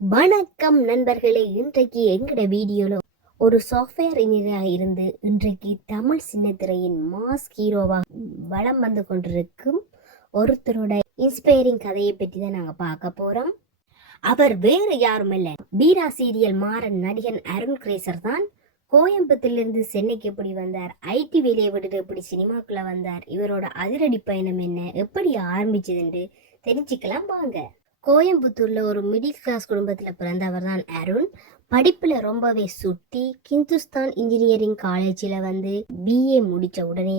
வணக்கம் நண்பர்களே. இன்றைக்கு எங்கட வீடியோல ஒரு சாஃப்ட்வேர் இன்ஜினியராக இருந்து இன்றைக்கு தமிழ் சின்னத்திரையின் மாஸ் ஹீரோவா வலம் வந்து கொண்டிருக்கும் ஒருத்தரோட இன்ஸ்பைரிங் கதையை பற்றி தான் நாங்க பார்க்க போறோம். அவர் வேறு யாரும் இல்ல, வீரா சீரியல் மாறன் நடிகன் அருண் கிரேசர் தான். கோயம்புத்தூர்லேருந்து சென்னைக்கு எப்படி வந்தார், ஐடி வேலையை விட்டுட்டு எப்படி சினிமாக்குள்ள வந்தார், இவரோட அதிரடி பயணம் என்ன, எப்படி ஆரம்பிச்சதுன்னு தெரிஞ்சுக்கலாம் வாங்க. கோயம்புத்தூர்ல ஒரு மிடில் கிளாஸ் குடும்பத்துல பிறந்தவர் தான் அருண். படிப்புல ரொம்பவே சுட்டி. கிந்துஸ்தான் இன்ஜினியரிங் காலேஜில் பிஏ முடிச்ச உடனே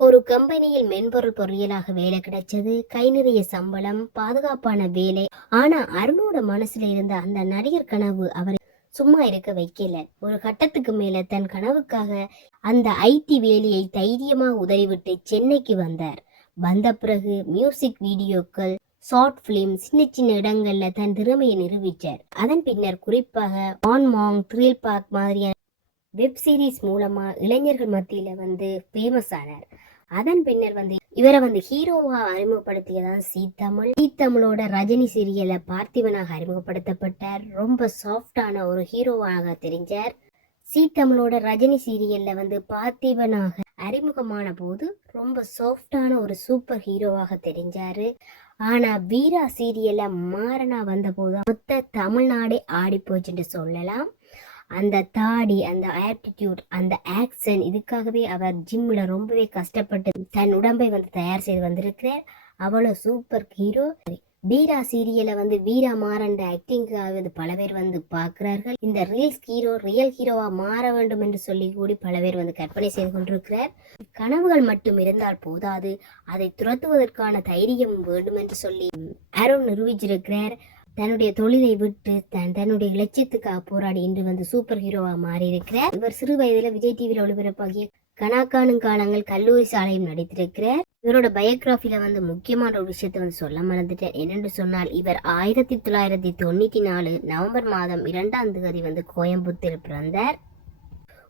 ஒரு கம்பெனியில் மென்பொருள் பொறியியலாக வேலை கிடைச்சது. கை நிறைய சம்பளம், பாதுகாப்பான வேலை. ஆனா அருணோட மனசுல இருந்த அந்த நடிகர் கனவு அவர் சும்மா இருக்க வைக்கல. ஒரு கட்டத்துக்கு மேல தன் கனவுக்காக அந்த ஐடி வேலையை தைரியமா உதறிவிட்டு சென்னைக்கு வந்தார். வந்த பிறகு மியூசிக் வீடியோக்கள், ஷார்ட் பிலிம், சின்ன சின்ன இடங்கள்ல தன் திறமையை நிரூபிச்சார். அதன் பின்னர் குறிப்பாக ஆன் மாங், த்ரில் பார்க் மாதிரியான வெப் சீரிஸ் மூலமா இளைஞர்கள் மத்தியில ஃபேமஸ் ஆனார். அதன் பின்னர் இவரை ஹீரோவா அறிமுகப்படுத்தியதான் சீ தமிழோட ரஜினி சீரியல பார்த்திபனாக அறிமுகப்படுத்தப்பட்டார். ரொம்ப சாஃப்டான ஒரு ஹீரோவாக தெரிஞ்சார். சீ தமிழோட ரஜினி சீரியல்ல பார்த்திபனாக அறிமுகமான போது ரொம்ப சாஃப்டான ஒரு சூப்பர் ஹீரோவாக தெரிஞ்சாரு. ஆனா வீரா சீரியல்ல மாறனா வந்த போது மொத்த தமிழ்நாடே ஆடி போச்சுன்னு சொல்லலாம். அந்த தாடி, அந்த ஆப்டிடியூட், அந்த ஆக்சன், இதுக்காகவே அவர் ஜிம்ல ரொம்பவே கஷ்டப்பட்டு தன் உடம்பை தயார் செய்து வந்திருக்கிறார். அவ்வளோ சூப்பர் ஹீரோ. வீரா சீரியல வீரா மாறன் ஆக்டிங்காக பல பேர் பார்க்கிறார்கள். இந்த ரியல் ஹீரோவா மாற வேண்டும் என்று சொல்லி கூடி பல பேர் கற்பனை செய்து கொண்டிருக்கிறார். கனவுகள் மட்டும் இருந்தால் போதாது, அதை துரத்துவதற்கான தைரியம் வேண்டும் என்று சொல்லி அருண் நிரூபிச்சிருக்கிறார். தன்னுடைய தொழிலை விட்டு தன்னுடைய லட்சியத்துக்காக போராடி இன்று சூப்பர் ஹீரோவா மாறி இருக்கிறார். இவர் சிறு வயதுல விஜய் டிவியில ஒளிபரப்பாகிய கணக்கானும் காலங்கள் கல்லூரி சாலையும் நடித்திருக்கிறார். இவரோட பயோகிராஃபில முக்கியமான ஒரு விஷயத்த சொல்ல மறந்துட்டேன். என்னென்று சொன்னால், இவர் 1994 நவம்பர் மாதம் 2ஆம் தேதி கோயம்புத்தூர் பிறந்தார்.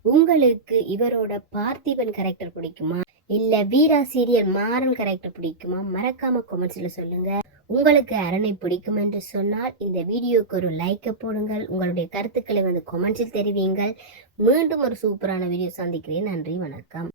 உங்களுக்கு இவரோட பார்த்திபன் கேரக்டர் பிடிக்குமா, இல்ல வீரா சீரியல் மாறன் கேரக்டர் பிடிக்குமா? மறக்காம கமெண்ட்ஸ்ல சொல்லுங்க. உங்களுக்கு அரணை பிடிக்கும் என்று சொன்னால் இந்த வீடியோக்கு ஒரு லைக்கை போடுங்கள். உங்களுடைய கருத்துக்களை கமெண்ட்ஸில் தெரிவியுங்கள். மீண்டும் ஒரு சூப்பரான வீடியோ சந்திக்கிறேன். நன்றி, வணக்கம்.